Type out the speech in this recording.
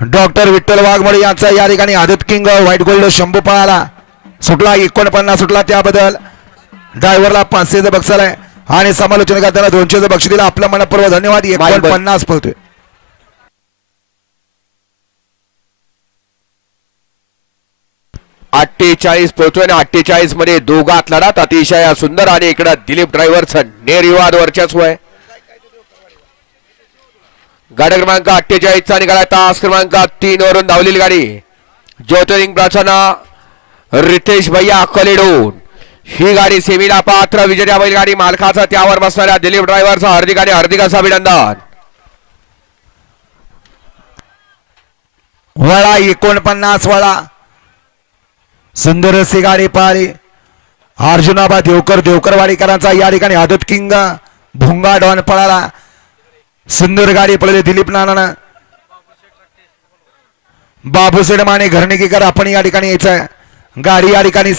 Doctor Vitthal Waghmode यांचा या ठिकाणी आदत किंग व्हाईट गोल्ड शंभू पळाला सुटला एकोणपन्नास सुटला त्याबद्दल. ड्रायव्हरला पाचशेचं बक्षीस आहे. आणि समालोचन करताना दोनशेचं बक्षीस दिलं. आपलं मनपूर्वक धन्यवाद. एकोणपन्नास पळतोय अठ्ठेचाळीस पोहोचतोय ना अठ्ठेचाळीसमध्ये दोघात लढत. अतिशय सुंदर आणि इकडं दिलीप ड्रायव्हरचं निर्विवाद वर्चस्व आहे. गाड्या क्रमांक अठ्ठेचाळीसचा निघाला तास क्रमांक तीन वरून धावलेली गाडी. ज्योतिर्लिंग प्राचना रितेश भैया कलेडून. ही गाडी सेमीला पात्र विजेत्या बैलगाडी मालकाचा त्यावर बसणाऱ्या दिलीप ड्रायव्हरचा हार्दिक आणि हार्दिक असं अभिनंदन. वळा एकोणपन्नास वळा. सुंदर अशी गाडी पाळी अर्जुनाबा देवकर देवकरवाडीकरांचा या ठिकाणी आदत किंग भुंगा डॉन पळाला. सुंदर गाडी पळली दिलीप नानानं. घरणी माने घरणेकीकर आपण या ठिकाणी यायचं गाडी या ठिकाणी